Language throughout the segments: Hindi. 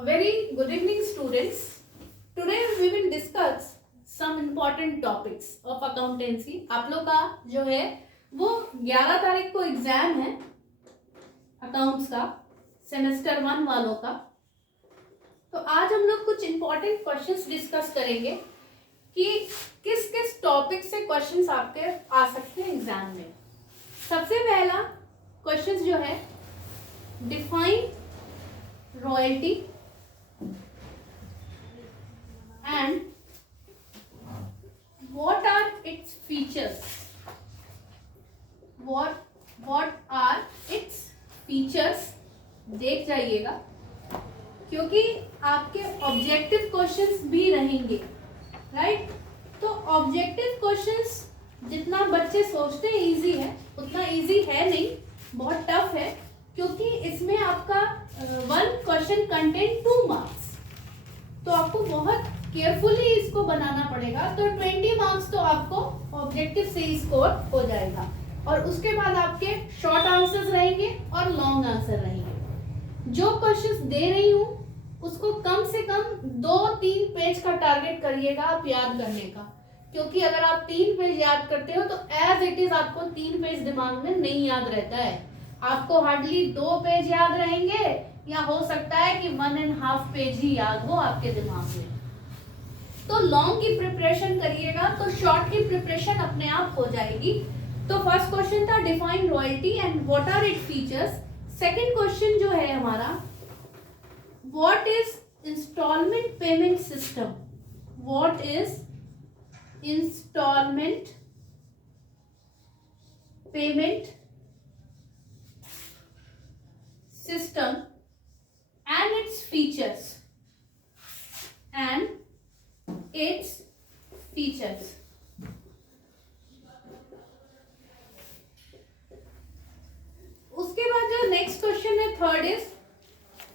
A very good evening, students. Today we will discuss some important topics of accountancy. आप लोग का जो है वो 11 तारीख को एग्जाम है अकाउंट्स का, सेमेस्टर 1 वालों का। तो आज हम लोग कुछ इंपॉर्टेंट क्वेश्चंस डिस्कस करेंगे कि किस किस टॉपिक से क्वेश्चंस आपके आ सकते हैं एग्जाम में। सबसे पहला क्वेश्चंस जो है, define royalty and what are its features? What are its features? देख जाइएगा क्योंकि आपके ऑब्जेक्टिव क्वेश्चंस भी रहेंगे, राइट। तो ऑब्जेक्टिव क्वेश्चंस जितना बच्चे सोचते हैं इजी है, उतना इजी है नहीं, बहुत टफ है, क्योंकि इसमें आपका 1 क्वेश्चन कंटेंट 2 मार्क्स, तो आपको बहुत केयरफुली इसको बनाना पड़ेगा। तो 20 मार्क्स तो आपको ऑब्जेक्टिव से ही स्कोर हो जाएगा, और उसके बाद आपके शॉर्ट आंसर्स रहेंगे और लॉन्ग आंसर रहेंगे। जो क्वेश्चंस दे रही हूँ उसको कम से कम 2-3 पेज का टारगेट करिएगा आप याद करने का, क्योंकि अगर आप 3 पेज याद करते हो तो एज इट इज आपको 3 पेज दिमाग में नहीं याद रहता है, आपको हार्डली 2 पेज याद रहेंगे, या हो सकता है कि 1.5 पेज ही याद हो आपके दिमाग में। तो लॉन्ग की प्रिपरेशन करिएगा तो शॉर्ट की प्रिपरेशन अपने आप हो जाएगी। तो फर्स्ट क्वेश्चन था define royalty and what are it features. Second question जो है हमारा, what is instalment payment system. What is instalment payment system and its features उसके बाद जो नेक्स्ट क्वेश्चन है थर्ड इज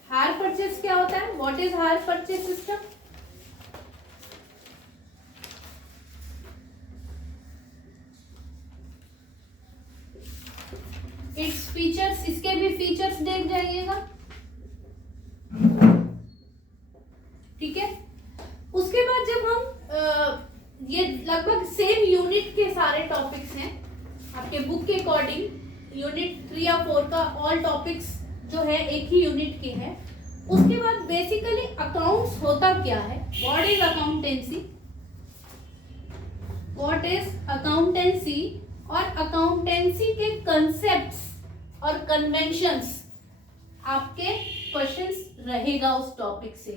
हायर परचेज क्या होता है। What is hire purchase system. Its features, इसके भी फीचर्स देख जाइएगा, ठीक है। उसके बाद जब हम ये लगभग सेम यूनिट के सारे टॉपिक्स हैं आपके बुक के अकॉर्डिंग, यूनिट 3 या 4 का ऑल टॉपिक्स जो है एक ही यूनिट के हैं। उसके बाद बेसिकली अकाउंट्स होता क्या है, what is accountancy, what is accountancy, और अकाउंटेंसी के कंसेप्ट्स और कन्वेंशंस आपके क्वेश्चंस रहेगा उस टॉपिक से,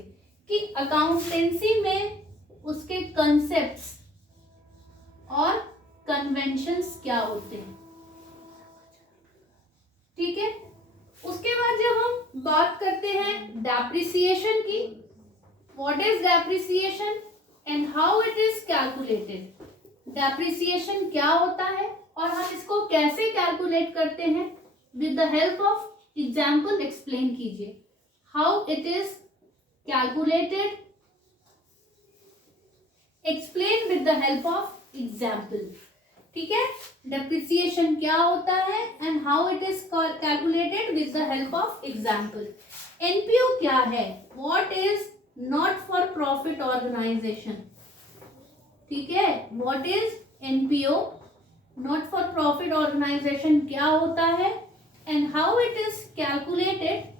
कि अकाउंटेंसी में उसके कंसेप्ट्स और कन्वेंशंस क्या होते हैं, ठीक है। उसके बाद जब हम बात करते हैं डेप्रिसिएशन की, what is depreciation and how it is calculated. Depreciation क्या होता है और हम इसको कैसे कैलकुलेट करते हैं, with the help of example explain कीजिए। How it is calculated, explain with the help of example, ठीक है। depreciation क्या होता है and how it is calculated with the help of example। NPO क्या है, what is not for profit organization, ठीक है। what is NPO, not for profit organization क्या होता है and how it is calculated,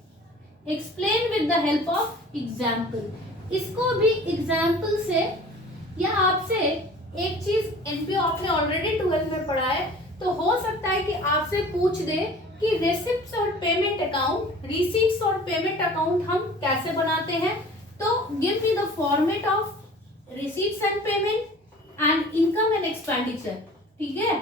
explain with the help of example. इसको भी एग्जाम्पल से, या आपसे एक चीज एनपीओ आपने ऑलरेडी 12th में पढ़ा है, तो हो सकता है कि आपसे पूछ दे कि रिसिप्ट्स और पेमेंट अकाउंट, रिसीट्स और पेमेंट अकाउंट हम कैसे बनाते हैं, तो give me the format of receipts and payment and income and expenditure, ठीक है।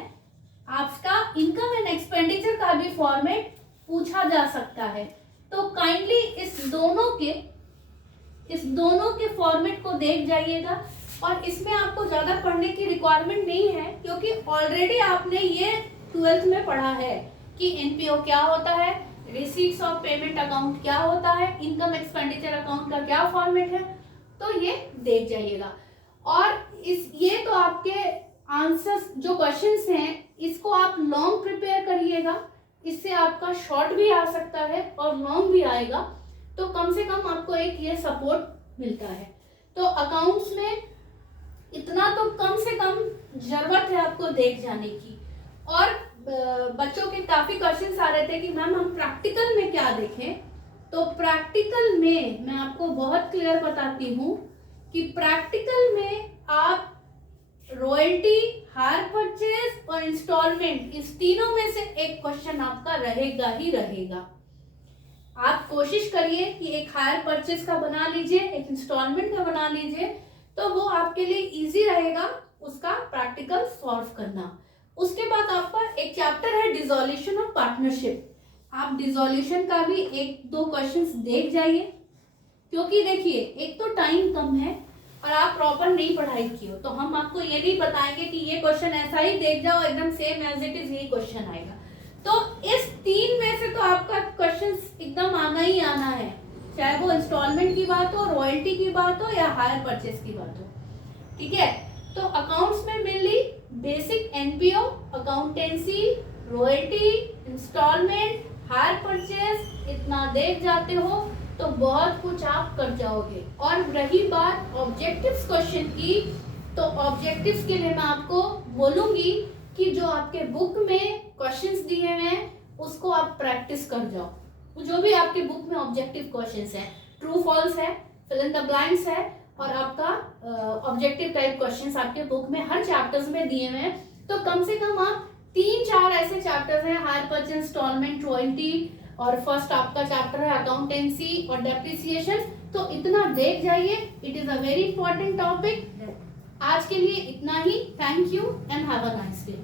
आपका इनकम एंड एक्सपेंडिचर का भी फॉर्मेट पूछा जा सकता है, तो काइंडली इस दोनों के फॉर्मेट को देख जाइएगा। और इसमें आपको ज्यादा पढ़ने की रिक्वायरमेंट नहीं है, क्योंकि ऑलरेडी आपने ये 12th में पढ़ा है कि एनपीओ क्या होता है, रिसीट्स ऑफ पेमेंट अकाउंट क्या होता है, इनकम एक्सपेंडिचर अकाउंट का क्या फॉर्मेट है, तो ये देख जाइएगा। और ये तो आपके आंसर्स जो क्वेश्चंस हैं, इसको आप लॉन्ग प्रिपेयर करिएगा, इससे आपका शॉर्ट भी आ सकता है और लॉन्ग भी आएगा। तो कम से कम आपको एक ये सपोर्ट मिलता है। तो अकाउंट्स में इतना तो कम से कम जरूरत है आपको देख जाने की। और बच्चों के काफी क्वेश्चंस आ रहे थे कि मैम हम प्रैक्टिकल में क्या देखें, तो प्रैक्टिकल में मैं आपको बहुत क्लियर बताती हूँ कि प्रैक्टिकल में आप रॉयल्टी, हायर परचेज और इंस्टॉलमेंट, इस तीनों में से एक क्वेश्चन आपका रहेगा ही रहेगा। आप कोशिश करिए कि एक हायर परचेज का बना लीजिए, एक इंस्टॉलमेंट का बना लीजिए, तो वो आपके लिए इजी रहेगा उसका प्रैक्टिकल सॉल्व करना। उसके बाद आपका एक चैप्टर है डिसोल्यूशन ऑफ पार्टनरशिप। आप डिसोल्यूशन का भी 1-2 क्वेश्चंस देख जाइए, क्योंकि देखिए एक तो टाइम कम है और आप प्रॉपर नहीं पढ़ाई की हो, तो हम आपको ये नहीं बताएंगे कि ये क्वेश्चन ऐसा ही देख जाओ एकदम सेम एज इट इज यही क्वेश्चन आएगा। तो इस 3 में से तो आपका क्वेश्चन एकदम आना ही आना है, चाहे वो इंस्टॉलमेंट की बात हो, रॉयल्टी की बात हो या हायर परचेज की बात हो, ठीक है। तो अकाउंट्स में mainly basic NPO, accountancy, royalty, instalment, hire purchase इतना देख जाते हो तो बहुत कुछ आप कर जाओगे। और रही बात ऑब्जेक्टिव्स क्वेश्चन की, तो ऑब्जेक्टिव्स के लिए मैं आपको बोलूंगी कि जो आपके बुक में क्वेश्चंस दिए हुए हैं उसको आप प्रैक्टिस कर जाओ। जो भी आपके बुक में ऑब्जेक्टिव क्वेश्चंस हैं, ट्रू फॉल्स है, फिल इन द ब्लैंक्स है और आपका ऑब्जेक्टिव टाइप क्वेश्चंस आपके बुक में हर चैप्टर्स में दिए हुए हैं, तो कम से कम आप 3-4 ऐसे चैप्टर्स हैं, हायर परचेज, इंस्टॉलमेंट, रॉयल्टी और फर्स्ट आपका चैप्टर है अकाउंटेंसी और डेप्रिसिएशन, तो इतना देख जाइए। It is a very important topic. आज के लिए इतना ही। Thank you and have a nice day.